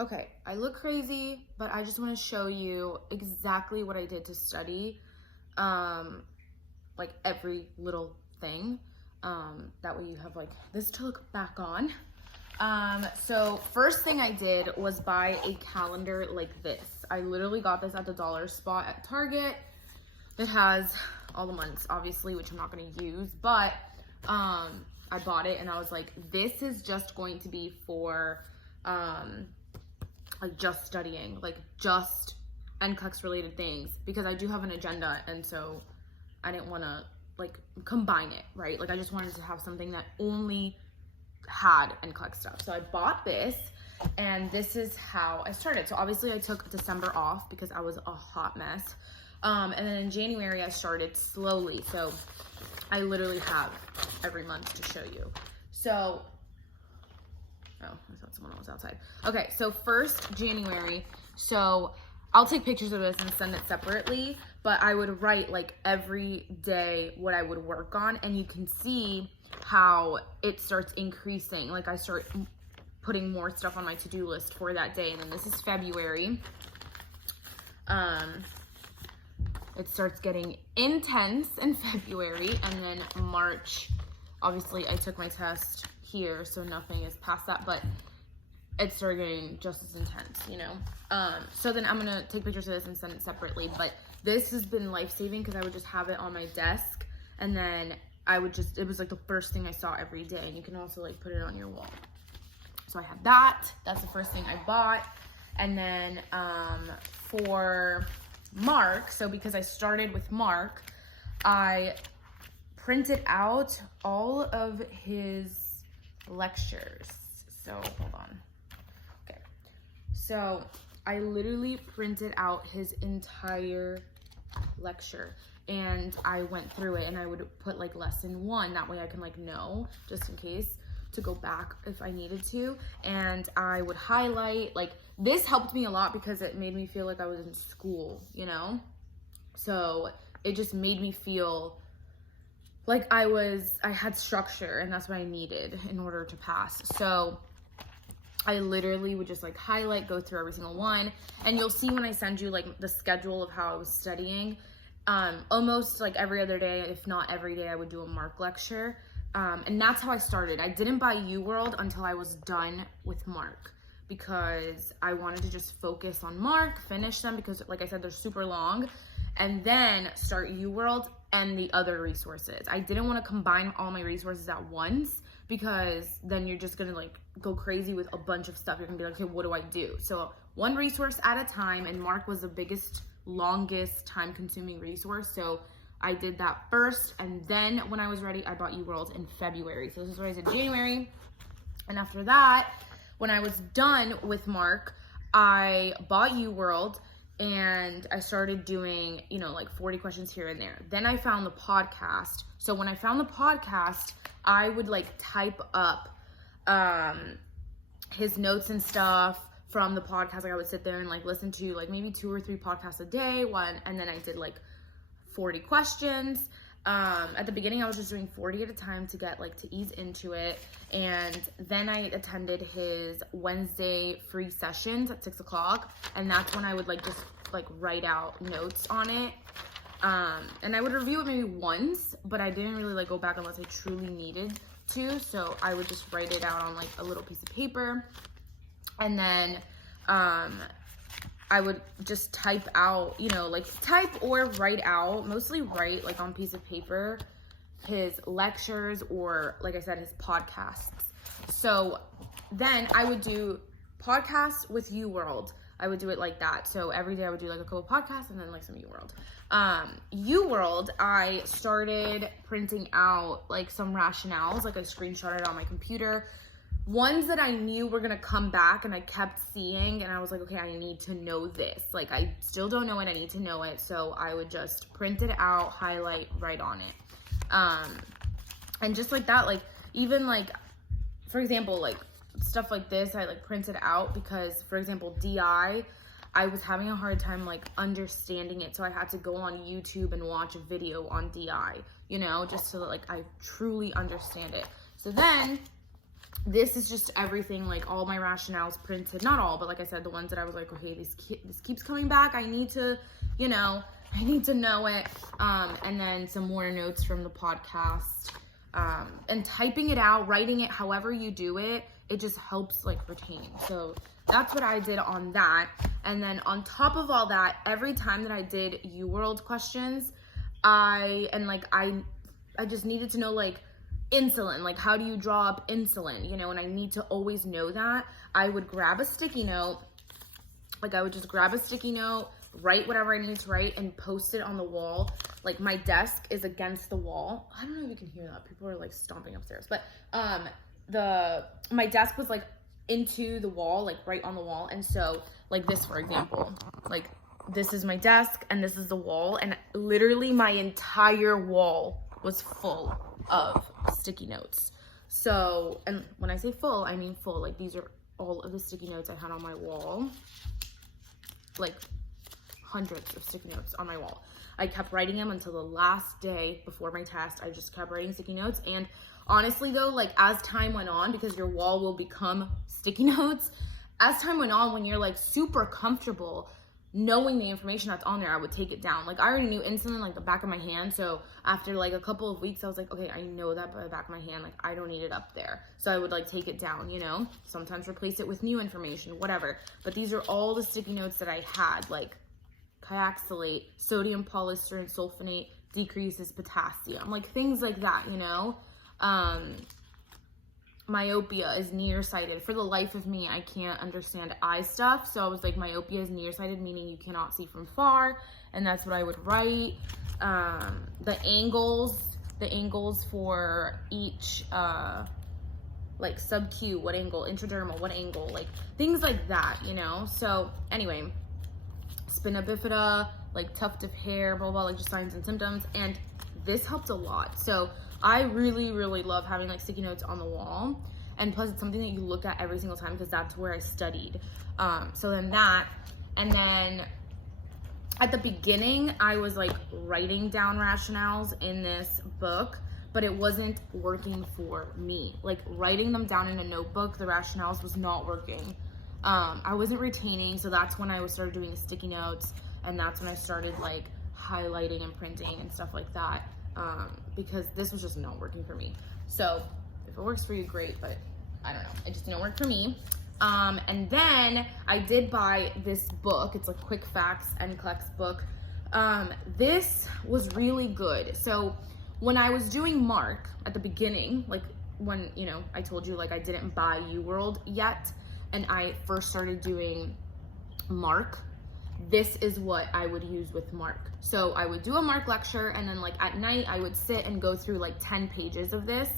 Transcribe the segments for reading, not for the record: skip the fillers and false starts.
Okay, I look crazy, but I just want to show you exactly what I did to study, like every little thing. That way you have like this to look back on. So first thing I did was buy a calendar like this. I literally got this at the dollar spot at Target. It has all the months, obviously, which I'm not going to use, but I bought it and I was like, this is just going to be for like just studying, like just NCLEX related things, because I do have an agenda, and so I didn't want to like combine it, right? Like I just wanted to have something that only had NCLEX stuff. So I bought this, and this is how I started. So obviously I took December off because I was a hot mess. And then in January I started slowly. So I literally have every month to show you. So, oh, I thought someone was outside. Okay, so first January, so I'll take pictures of this and send it separately, but I would write like every day what I would work on, and you can see how it starts increasing. Like I start putting more stuff on my to-do list for that day. And then this is February. It starts getting intense in February, and then March, obviously I took my test here, so nothing is past that, but it started getting just as intense, you know? So then I'm gonna take pictures of this and send it separately, but this has been life-saving because I would just have it on my desk, and then I would just, it was like the first thing I saw every day, and you can also like put it on your wall. So I had that, that's the first thing I bought. And then for Mark, so because I started with Mark, I printed out all of his lectures. So hold on. Okay. So I literally printed out his entire lecture, and I went through it, and I would put like lesson 1. That way I can like know, just in case, to go back if I needed to. And I would highlight, like this helped me a lot because it made me feel like I was in school, you know? So it just made me feel like I had structure, and that's what I needed in order to pass. So I literally would just like highlight, go through every single one, and you'll see when I send you like the schedule of how I was studying, almost like every other day, if not every day, I would do a Mark lecture. And that's how I started. I didn't buy UWorld until I was done with Mark, because I wanted to just focus on Mark, finish them, because like I said, they're super long, and then start UWorld and the other resources. I didn't want to combine all my resources at once, because then you're just gonna like go crazy with a bunch of stuff. You're gonna be like, okay, what do I do? So one resource at a time, and Mark was the biggest, longest time consuming resource. So I did that first, and then when I was ready, I bought UWorld in February. So this is what I did in January. And after that, when I was done with Mark, I bought UWorld, and I started doing, you know, like 40 questions here and there. Then I found the podcast. So when I found the podcast, I would like type up his notes and stuff from the podcast. Like I would sit there and like listen to like maybe 2 or 3 podcasts a day, and then I did like 40 questions. At the beginning, I was just doing 40 at a time to get like to ease into it. And then I attended his Wednesday free sessions at 6 o'clock. And that's when I would like just like write out notes on it. And I would review it maybe once, but I didn't really like go back unless I truly needed to. So I would just write it out on like a little piece of paper. And then, I would just type out, you know, like type or write out, mostly write like on a piece of paper, his lectures, or like I said, his podcasts. So then I would do podcasts with UWorld. I would do it like that. So every day I would do like a couple podcasts and then like some UWorld. UWorld, I started printing out like some rationales, like I screenshotted it on my computer. Ones that I knew were gonna come back, and I kept seeing, and I was like, okay, I need to know this. Like, I still don't know it, I need to know it. So I would just print it out, highlight, write on it. And just like that, like, even like, for example, like stuff like this, I like printed out because, for example, DI, I was having a hard time like understanding it. So I had to go on YouTube and watch a video on DI, you know, just so that like I truly understand it. So then this is just everything, like all my rationales printed, not all, but like I said, the ones that I was like, okay, this keeps coming back. I need to, you know, I need to know it. And then some more notes from the podcast, and typing it out, writing it, however you do it, it just helps like retain. So that's what I did on that. And then on top of all that, every time that I did UWorld questions, I just needed to know like insulin, like how do you draw up insulin, you know, and I need to always know that. I would grab a sticky note, like I would just grab a sticky note, write whatever I needed to write and post it on the wall. Like my desk is against the wall. I don't know if you can hear that. People are like stomping upstairs, but my desk was like into the wall, like right on the wall. And so like this, for example, like this is my desk and this is the wall, and literally my entire wall was full of sticky notes. So, and when I say full, I mean full. Like these are all of the sticky notes I had on my wall, like hundreds of sticky notes on my wall. I kept writing them until the last day before my test. I just kept writing sticky notes. And honestly though, like as time went on, because your wall will become sticky notes, as time went on, when you're like super comfortable knowing the information that's on there, I would take it down. Like I already knew insulin like the back of my hand. So after like a couple of weeks, I was like, okay, I know that by the back of my hand, like I don't need it up there. So I would like take it down, you know, sometimes replace it with new information, whatever. But these are all the sticky notes that I had, like kyaxylate, sodium polystyrene sulfonate decreases potassium, like things like that, you know. Myopia is nearsighted. For the life of me, I can't understand eye stuff. So I was like, myopia is nearsighted, meaning you cannot see from far. And that's what I would write. The angles for each, like sub-Q, what angle, intradermal, what angle, like things like that, you know? So anyway, spina bifida, like tuft of hair, blah, blah, like just signs and symptoms. And this helped a lot. So I really, really love having like sticky notes on the wall. And plus it's something that you look at every single time because that's where I studied. So then that, and then at the beginning, I was like writing down rationales in this book, but it wasn't working for me. Like writing them down in a notebook, the rationales was not working. I wasn't retaining, so that's when I started doing sticky notes, and that's when I started like highlighting and printing and stuff like that. Because this was just not working for me. So if it works for you, great, but I don't know. It just didn't work for me. And then I did buy this book. It's like Quick Facts NCLEX book. This was really good. So when I was doing Mark at the beginning, like when, you know, I told you like I didn't buy UWorld yet, and I first started doing Mark, this is what I would use with Mark. So I would do a Mark lecture, and then like at night I would sit and go through like 10 pages of this.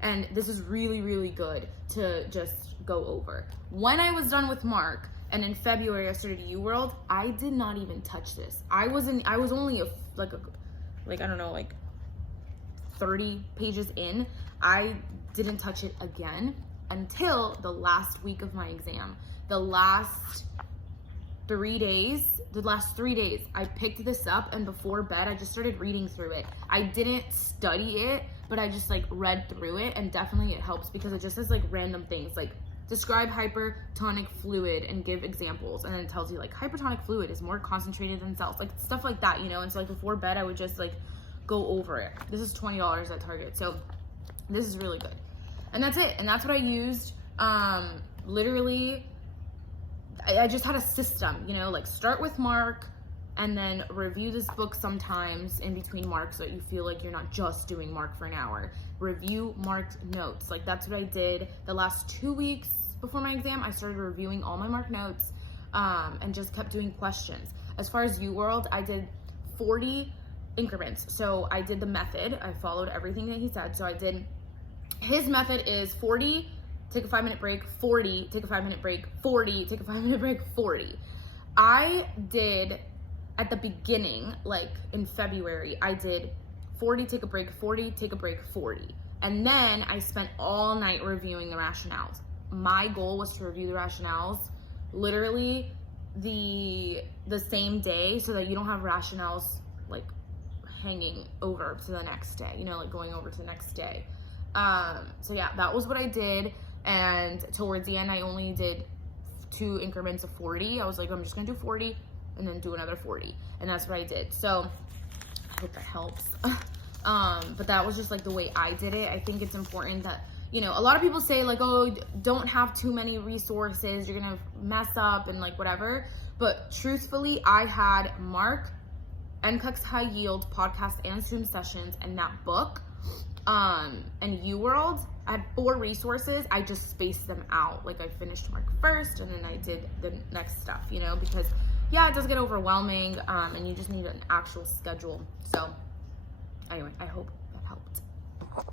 And this is really, really good to just go over. When I was done with Mark, and in February I started UWorld, I did not even touch this. I was only I don't know, like 30 pages in. I didn't touch it again until the last week of my exam. The last 3 days, I picked this up, and before bed, I just started reading through it. I didn't study it, but I just like read through it, and definitely it helps because it just says like random things like describe hypertonic fluid and give examples, and then it tells you like hypertonic fluid is more concentrated than cells, like stuff like that, you know. And so like before bed, I would just like go over it. This is $20 at Target, so this is really good. And that's it, and that's what I used. Literally, I just had a system, you know, like start with Mark and then review this book sometimes in between Marks so that you feel like you're not just doing Mark for an hour. Review marked notes. Like that's what I did the last 2 weeks before my exam. I started reviewing all my Mark notes and just kept doing questions. As far as UWorld, I did 40 increments. So I did the method. I followed everything that he said. So I did, his method is 40, take a 5-minute break, 40, take a 5-minute break, 40, take a 5-minute break, 40. I did, at the beginning, like in February, I did 40, take a break, 40, take a break, 40. And then I spent all night reviewing the rationales. My goal was to review the rationales literally the same day so that you don't have rationales like hanging over to the next day, you know, like going over to the next day. So yeah, that was what I did. And towards the end, I only did 2 increments of 40. I was like, I'm just gonna do 40 and then do another 40. And that's what I did. So I hope that helps. But that was just like the way I did it. I think it's important that, you know, a lot of people say like, oh, don't have too many resources, you're gonna mess up and like whatever. But truthfully, I had Mark, NCLEX High Yield podcast and Zoom sessions, and that book, and UWorld. I had 4 resources. I just spaced them out. Like I finished Mark first and then I did the next stuff, you know, because yeah, it does get overwhelming, and you just need an actual schedule. So anyway, I hope